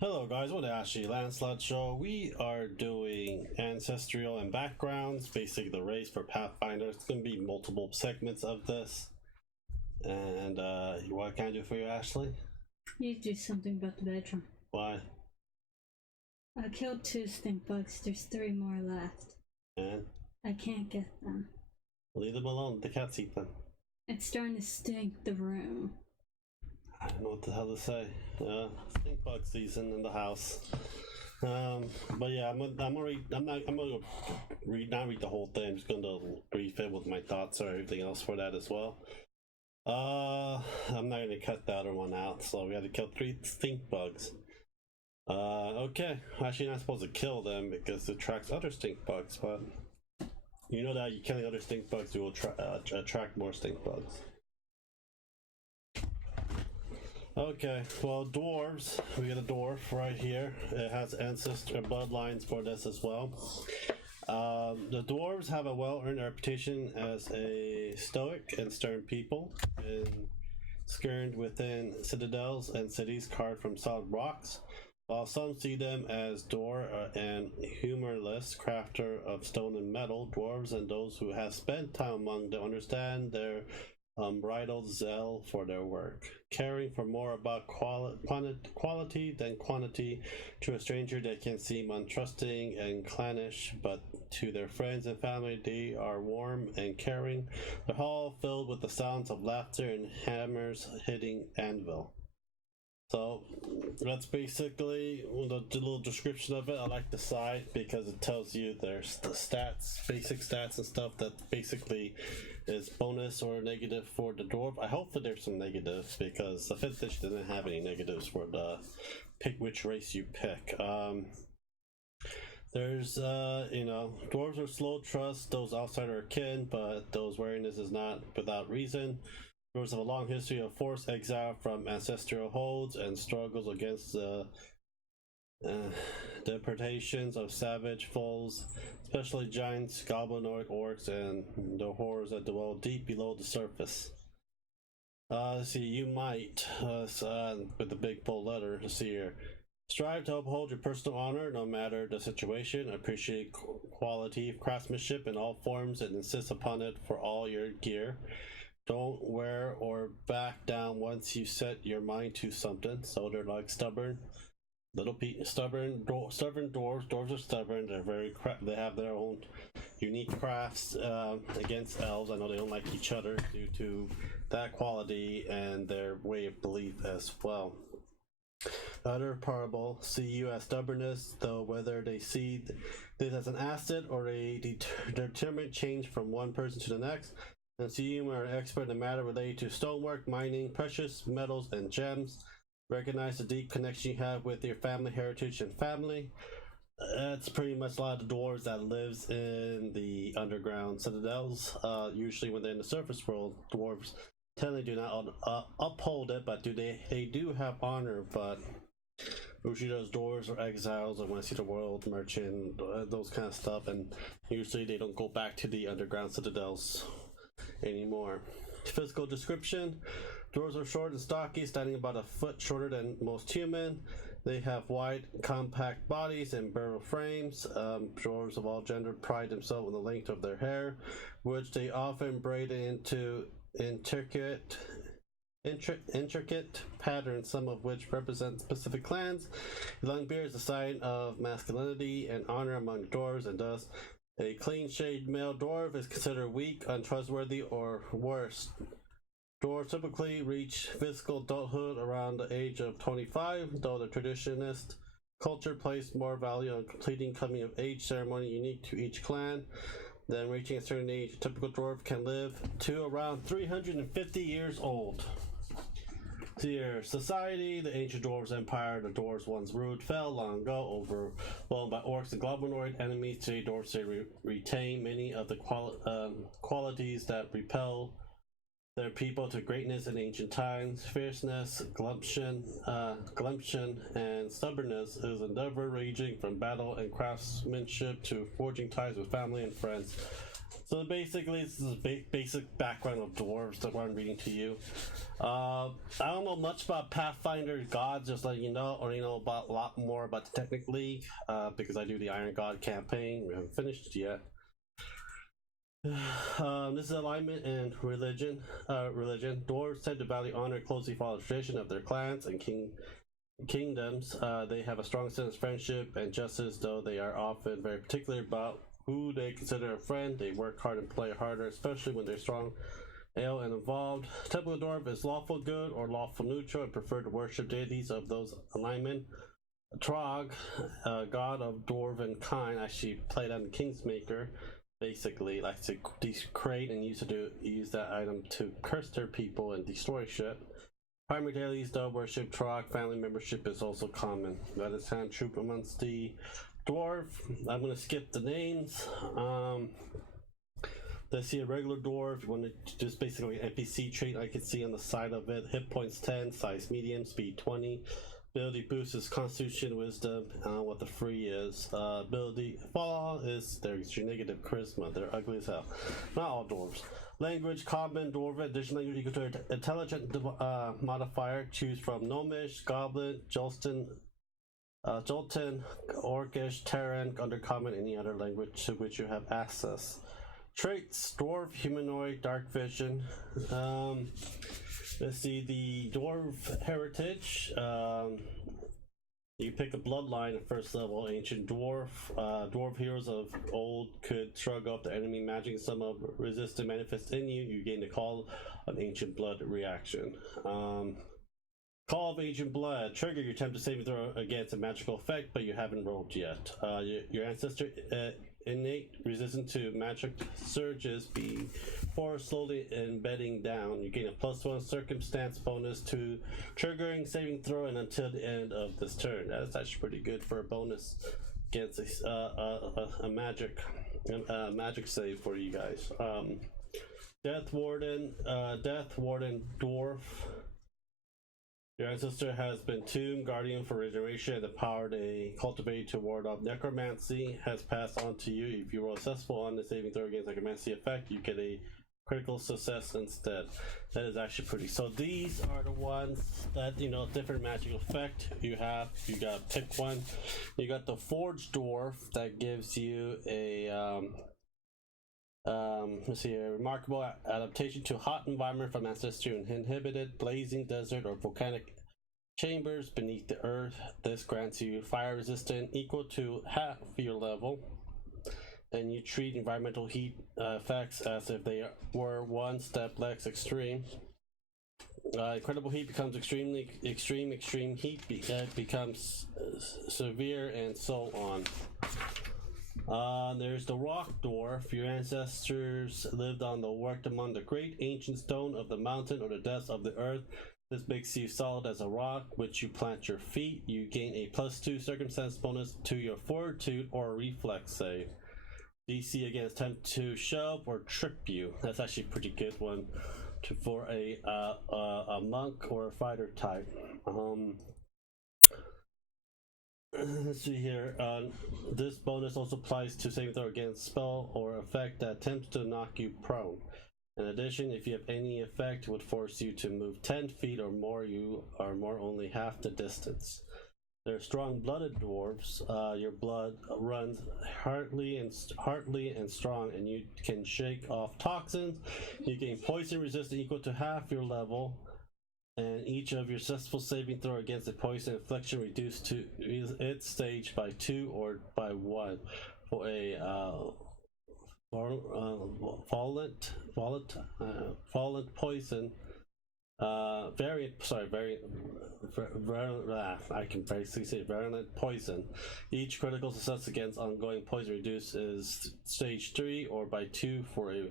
Hello guys, welcome to Ashley Lancelot Show. We are doing ancestral and backgrounds, basically the race for Pathfinder. It's going to be multiple segments of this. And what can I do for you, Ashley? You do something about the bedroom. Why? I killed 2 stink bugs. There's 3 more left. And? I can't get them. Leave them alone. The cats eat them. It's starting to stink the room. I don't know what the hell to say. Stink bug season in the house. But yeah, I'm gonna read. I'm not gonna read the whole thing. I'm just gonna brief it with my thoughts or everything else for that as well. I'm not gonna cut the other one out. So we had to kill 3 stink bugs. Okay. Actually, not supposed to kill them because it attracts other stink bugs. But you know that you killing other stink bugs, you will attract more stink bugs. Okay, well, dwarves, we got a dwarf right here. It has ancestor bloodlines for this as well. The dwarves have a well-earned reputation as a stoic and stern people, and skirted within citadels and cities carved from solid rocks, while some see them as and humorless crafter of stone and metal. Dwarves and those who have spent time among them understand their unbridled zeal for their work, caring for more about quality than quantity. To a stranger they can seem untrusting and clannish, but to their friends and family they are warm and caring. The hall filled with the sounds of laughter and hammers hitting anvil. So that's basically the little description of it. I like the side because it tells you there's the stats, basic stats and stuff that basically is bonus or negative for the dwarf. I hope that there's some negatives because the 5th edition didn't have any negatives for the pick which race you pick. There's dwarves are slow, trust those outside our kin, but those wariness is not without reason. Dwarves have a long history of forced exile from ancestral holds and struggles against the depredations of savage foes, especially giants, goblinoid orcs, and the horrors that dwell deep below the surface. See, you might, with the big bold letter, see here. Strive to uphold your personal honor no matter the situation. Appreciate quality of craftsmanship in all forms and insist upon it for all your gear. Don't wear or back down once you set your mind to something. So they're like stubborn stubborn dwarves. Dwarves are stubborn. They're they have their own unique crafts against elves. I know they don't like each other due to that quality and their way of belief as well. Other parable see you as stubbornness, though whether they see this as an asset or a determined change from one person to the next. And see you are an expert in the matter related to stonework, mining, precious metals, and gems. Recognize the deep connection you have with your family heritage and family. That's pretty much a lot of the dwarves that lives in the underground citadels. Usually when they're in the surface world, dwarves totally do not uphold it, but they do have honor, but usually those dwarves are exiles and want to see the world, merchant, those kind of stuff, and usually they don't go back to the underground citadels anymore. Physical description: dwarves are short and stocky, standing about a foot shorter than most human. They have wide, compact bodies and barrel frames. Dwarves of all gender pride themselves on the length of their hair, which they often braid into intricate patterns, some of which represent specific clans. A long beard is a sign of masculinity and honor among dwarves, and thus a clean-shaved male dwarf is considered weak, untrustworthy, or worse. Dwarves typically reach physical adulthood around the age of 25, though the traditionalist culture placed more value on completing coming-of-age ceremony unique to each clan. Then reaching a certain age, a typical dwarf can live to around 350 years old. Here, society, the ancient dwarves empire, the dwarves once ruled, fell long ago, overwhelmed by orcs and goblinoid enemies. Today, dwarves retain many of the qualities that repel their people to greatness in ancient times. Fierceness, gumption, and stubbornness is endeavor ranging from battle and craftsmanship to forging ties with family and friends. So basically, this is a basic background of dwarves that I'm reading to you. I don't know much about Pathfinder gods, just letting you know, or about a lot more about the technically, because I do the Iron God campaign. We haven't finished it yet. This is alignment and religion. Dwarves tend to value honor, closely follow the tradition of their clans and kingdoms. They have a strong sense of friendship and justice, though they are often very particular about who they consider a friend. They work hard and play harder, especially when they're strong, ill, and involved. Typical dwarf is lawful good or lawful neutral and prefer to worship deities of those alignment. Trog, god of dwarven kind, actually played on Kingsmaker. Basically, likes to create and use that item to curse their people and destroy shit. Primary dailies, though, worship Trog. Family membership is also common. That is hand troop amongst the dwarf. I'm gonna skip the names. Let's see a regular dwarf. You want to just basically an NPC trait I can see on the side of it. Hit points 10, size medium, speed 20. Ability boost is Constitution, Wisdom. What the free is. Ability fall is their extreme negative charisma. They're ugly as hell. Not all dwarves. Language common dwarven. Additional language equal to intelligent modifier. Choose from Gnomish, Goblin, Jolton, Orcish, Terran, Undercommon, any other language to which you have access. Traits: dwarf, humanoid, dark vision. Let's see the dwarf heritage. You pick a bloodline at first level. Ancient dwarf. Dwarf heroes of old could shrug off the enemy magic. Some of resistance manifests in you. You gain the call of ancient blood reaction. Call of Ancient Blood. Trigger your attempt to save and throw against a magical effect, but you haven't rolled yet. Your ancestor innate resistance to magic surges before slowly embedding down. You gain a +1 circumstance bonus to triggering saving throw and until the end of this turn. That's actually pretty good for a bonus against a magic save for you guys. Death Warden Dwarf. Your ancestor has been Tomb Guardian for regeneration, and the power they cultivate to ward off necromancy has passed on to you. If you roll successful on the saving throw against necromancy effect, you get a critical success instead. That is actually pretty. So these are the ones that, different magical effect you have. You gotta pick one. You got the Forged Dwarf that gives you a let's see, a remarkable adaptation to hot environment from ancestry and inhibited blazing desert or volcanic chambers beneath the earth. This grants you fire resistance equal to half your level, and you treat environmental heat effects as if they were one step less extreme. Incredible heat becomes extreme heat becomes severe, and so on. There's the Rock Dwarf. Your ancestors lived on the worked among the great ancient stone of the mountain or the depths of the earth. This makes you solid as a rock, which you plant your feet. You gain a +2 circumstance bonus to your fortitude or reflex save. DC against attempt to shove or trip you. That's actually a pretty good one for a monk or a fighter type. Let's see here. This bonus also applies to saving throw against spell or effect that attempts to knock you prone. In addition, if you have any effect would force you to move 10 feet or more, you are more only half the distance. They're strong-blooded dwarves. Your blood runs heartily and strong, and you can shake off toxins. You gain poison resistance equal to half your level. And each of your successful saving throw against a poison infliction reduced to its stage by 2 or by 1 for a fallen poison I can basically say virulent poison. Each critical success against ongoing poison reduced is stage 3 or by 2 for a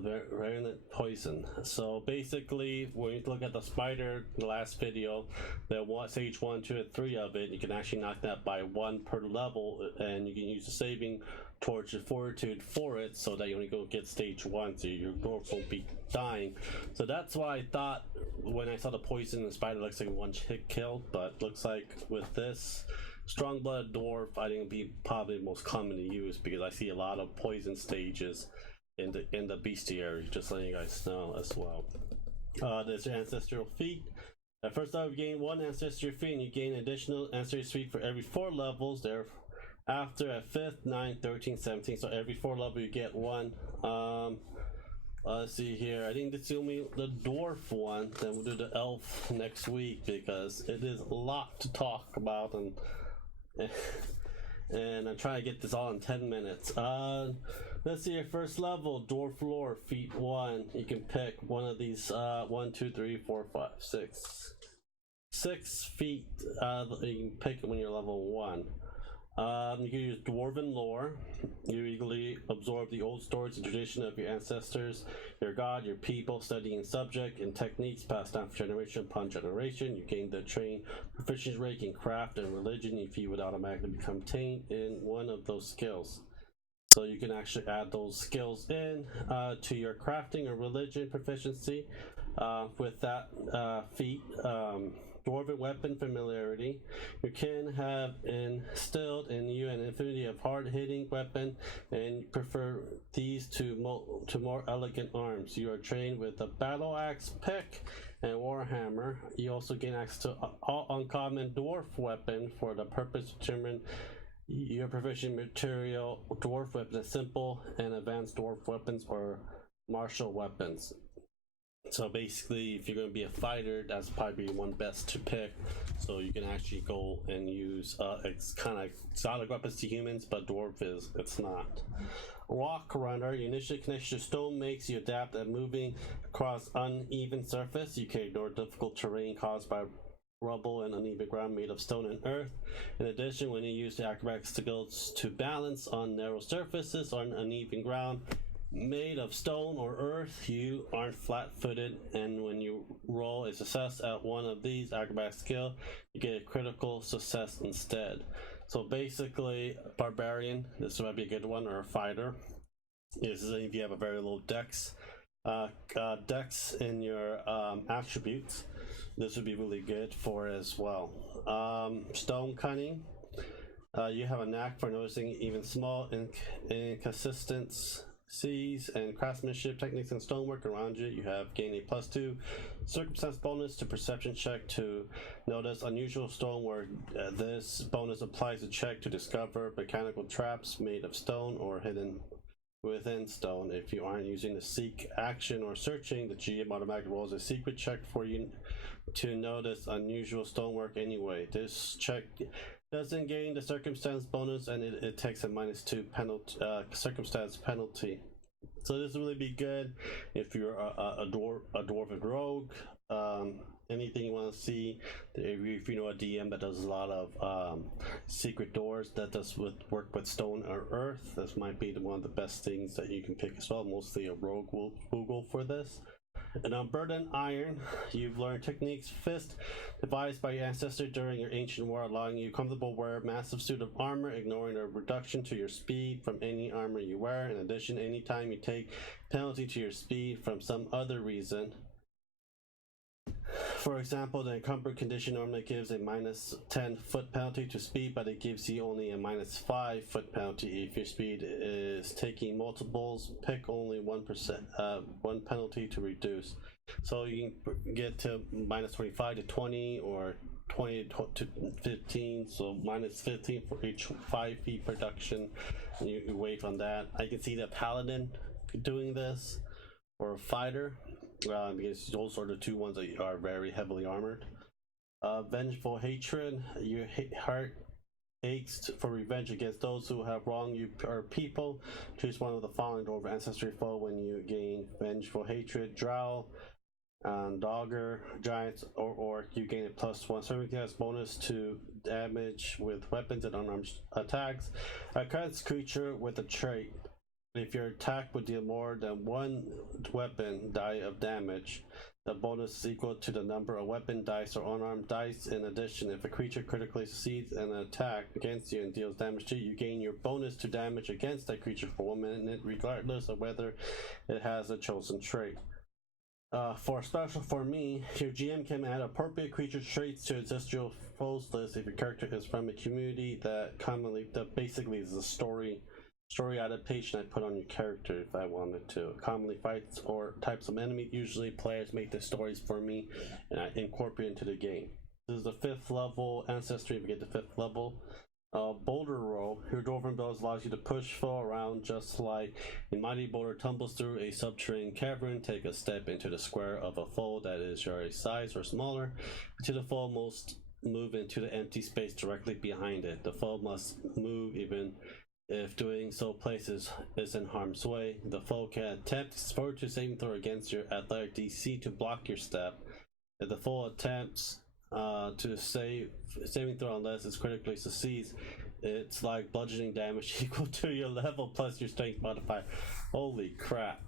virulent poison. So basically, when you look at the spider, the last video, the stage 1, 2, and 3 of it, you can actually knock that by 1 per level, and you can use the saving towards your fortitude for it, so that you only go get stage 1, so your dwarf won't be dying. So that's why I thought when I saw the poison, the spider looks like one hit kill, but looks like with this strong blooded dwarf, I think it'd be probably the most common to use because I see a lot of poison stages. in the bestiary. Just letting you guys know as well. There's your ancestral feat. At first level, you gain 1 ancestral feat, and you gain additional ancestral feat for every 4 levels. Thereafter, at 5th, 9th, 13th, 17th, so every 4 level you get 1. Let's see here. I think this is only the dwarf one. Then we'll do the elf next week because it is a lot to talk about, and I'm trying to get this all in 10 minutes. Let's see your first level, dwarf lore, feat 1. You can pick one of these 1, 2, 3, 4, 5, 6. 6 feet. You can pick it when you're level 1. You can use Dwarven lore. You eagerly absorb the old stories and tradition of your ancestors, your god, your people, studying subject and techniques passed down from generation upon generation. You gain the trained proficiency rate in craft and religion if you would automatically become trained in one of those skills. So you can actually add those skills in to your crafting or religion proficiency with that feat. Dwarven weapon familiarity. You can have instilled in you an infinity of hard-hitting weapon and prefer these to more elegant arms. You are trained with a battle axe, pick, and warhammer. You also gain access to all uncommon dwarf weapon for the purpose to determine your proficient material. Dwarf weapons, simple and advanced dwarf weapons, or martial weapons. So basically, if you're going to be a fighter, that's probably one best to pick. So you can actually go and use it's kind of exotic weapons to humans, but dwarf it's not. Rock runner. Your initial connection to stone makes you adapt at moving across uneven surface. You can ignore difficult terrain caused by rubble and uneven ground made of stone and earth. In addition, when you use the acrobatics skills to balance on narrow surfaces or uneven ground made of stone or earth, you aren't flat-footed, and when you roll a success at one of these acrobatic skill, you get a critical success instead. So basically, barbarian, this might be a good one, or a fighter. This is if you have a very low dex in your attributes. This would be really good for as well. Stone cunning. You have a knack for noticing even small inconsistencies and craftsmanship techniques and stonework around you. You have gained a +2 circumstance bonus to perception check to notice unusual stonework. This bonus applies a check to discover mechanical traps made of stone or hidden within stone. If you aren't using the seek action or searching, the GM automatically rolls a secret check for you to notice unusual stonework anyway. This check doesn't gain the circumstance bonus, and it takes a -2 penalty, circumstance penalty. So this will really be good if you're a dwarven rogue. Anything you want to see, if you know a DM that does a lot of secret doors that does work with stone or earth, this might be one of the best things that you can pick as well. Mostly a rogue will Google for this. And on burden iron, you've learned techniques fist devised by your ancestor during your ancient war, allowing you comfortable wear massive suit of armor, ignoring a reduction to your speed from any armor you wear. In addition, anytime you take penalty to your speed from some other reason, for example, the encumbered condition normally gives a -10 foot penalty to speed, but it gives you only a -5 foot penalty. If your speed is taking multiples, pick only 1%, one penalty to reduce. So you can get to -25 to 20 or 20 to 15, so -15 for each 5 feet reduction. And you away from that. I can see the paladin doing this, or a fighter. Because those are the two ones that are very heavily armored. Vengeful hatred. Your heart aches for revenge against those who have wronged you or people. Choose one of the following dwarven ancestry foe when you gain vengeful hatred. Drow, dogger, giants, or orc. You gain a +1 circumstance bonus to damage with weapons and unarmed attacks. A cuts creature with a trait. If your attack would deal more than one weapon die of damage, the bonus is equal to the number of weapon dice or unarmed dice. In addition, if a creature critically succeeds in an attack against you and deals damage to you, you gain your bonus to damage against that creature for 1 minute, regardless of whether it has a chosen trait. For special for me, your GM can add appropriate creature traits to ancestral foes list if your character is from a community that basically is a story story adaptation I put on your character if I wanted to. Commonly fights or types of enemy. Usually players make the stories for me and I incorporate into the game. This is the 5th level ancestry if you get the 5th level. Boulder roll. Your dwarven bells allows you to push foe around just like a mighty boulder tumbles through a subterranean cavern. Take a step into the square of a foe that is your size or smaller. Until the foe most move into the empty space directly behind it. The foe must move even if doing so places is in harm's way. The foe can attempt forward to saving throw against your athletic DC to block your step. If the foe attempts to saving throw unless it's critically succeeds, it's like bludgeoning damage equal to your level plus your strength modifier. Holy crap.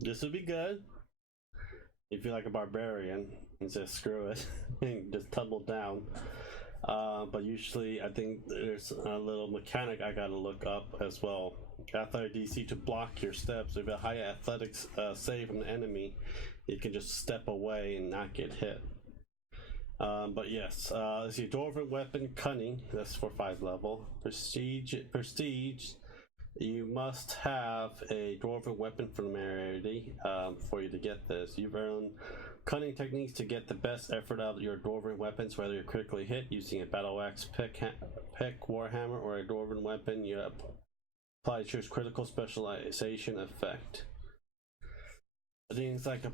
This would be good if you're like a barbarian and say screw it and just tumble down. But usually I think there's a little mechanic I gotta look up as well. Athletic DC to block your steps. If a high athletics save from the enemy, you can just step away and not get hit. But yes, let's see. Dwarven weapon cunning. That's for 5 level. Prestige. You must have a dwarven weapon familiarity for you to get this. You've earned cunning techniques to get the best effort out of your dwarven weapons, whether you're critically hit using a battle axe, pick, warhammer, or a dwarven weapon. You apply choose critical specialization effect. I think it's like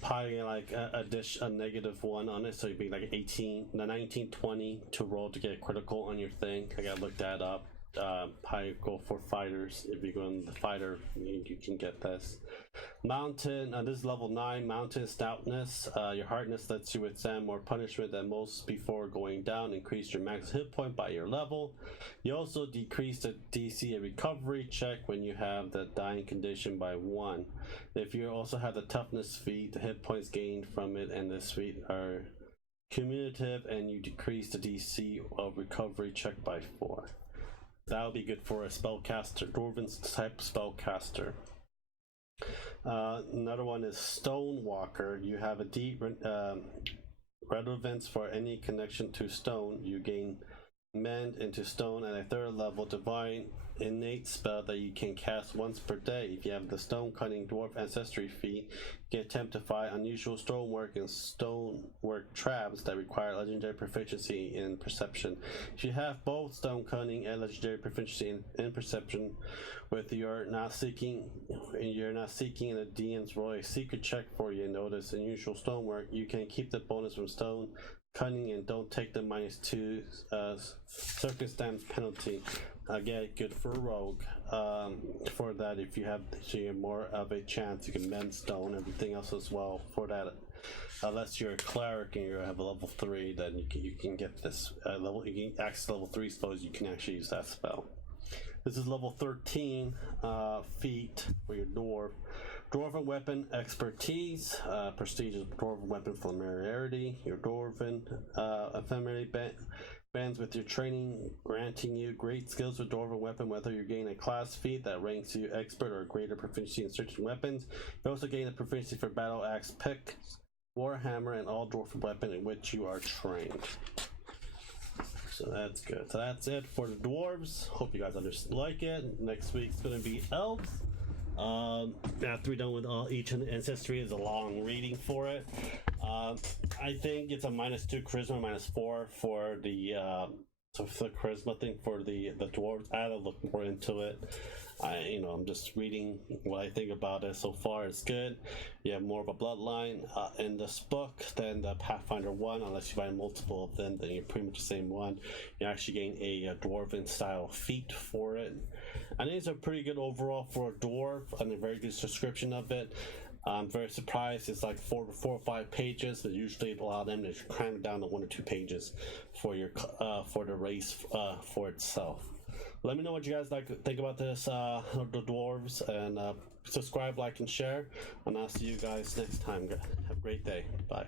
probably like a -1 on it, so you'd be like 18, 19, 20 to roll to get critical on your thing. I gotta look that up. Probably go for fighters. If you go in the fighter, you can get this. Mountain, this is level 9. Mountain stoutness. Your hardness lets you withstand more punishment than most before going down. Increase your max hit point by your level. You also decrease the DC and recovery check when you have the dying condition by 1. If you also have the toughness feat, the hit points gained from it and this feat are cumulative, and you decrease the DC of recovery check by 4. That would be good for a spellcaster, Dwarven type spellcaster. Another one is Stonewalker. You have a deep relevance for any connection to stone. You gain mend into stone at a 3rd level divine innate spell that you can cast once per day. If you have the stone cutting dwarf ancestry feat, you can attempt to find unusual stonework and stonework traps that require legendary proficiency in perception. If you have both stone cutting and legendary proficiency in perception, with you're not seeking in a DM's roll a secret check for you and notice unusual stonework, you can keep the bonus from stone cunning and don't take the -2 circumstance penalty. Again, good for rogue. For that, if you have more of a chance, you can mend stone, everything else as well for that. Unless you're a cleric and you have a level 3, then you can get this level. You can access level 3 spells. You can actually use that spell. This is level 13 feat for your dwarf. Dwarven weapon expertise. Prestige is dwarven weapon familiarity. Your dwarven familiarity bands with your training, granting you great skills with dwarven weapon, whether you gain a class feat that ranks you expert or greater proficiency in certain weapons. You also gain a proficiency for battle axe, pick, warhammer, and all dwarven weapon in which you are trained. So that's good. So that's it for the dwarves. Hope you guys like it. Next week's gonna be elves. After we're done with each ancestry, is a long reading for it. I think it's a -2 charisma, -4 for the charisma thing for the dwarves. I had to look more into it. I'm just reading what I think about it so far. It's good. You have more of a bloodline in this book than the Pathfinder one, unless you find multiple of them, then you're pretty much the same one. You actually gain a dwarven style feat for it. I think it's a pretty good overall for a dwarf and a very good description of it. I'm very surprised it's like 4 or 5 pages, but usually a lot of them is crammed down to 1 or 2 pages for your for the race for itself. Let me know what you guys think about this, the dwarves, and subscribe, like, and share, and I'll see you guys next time. Have a great day. Bye.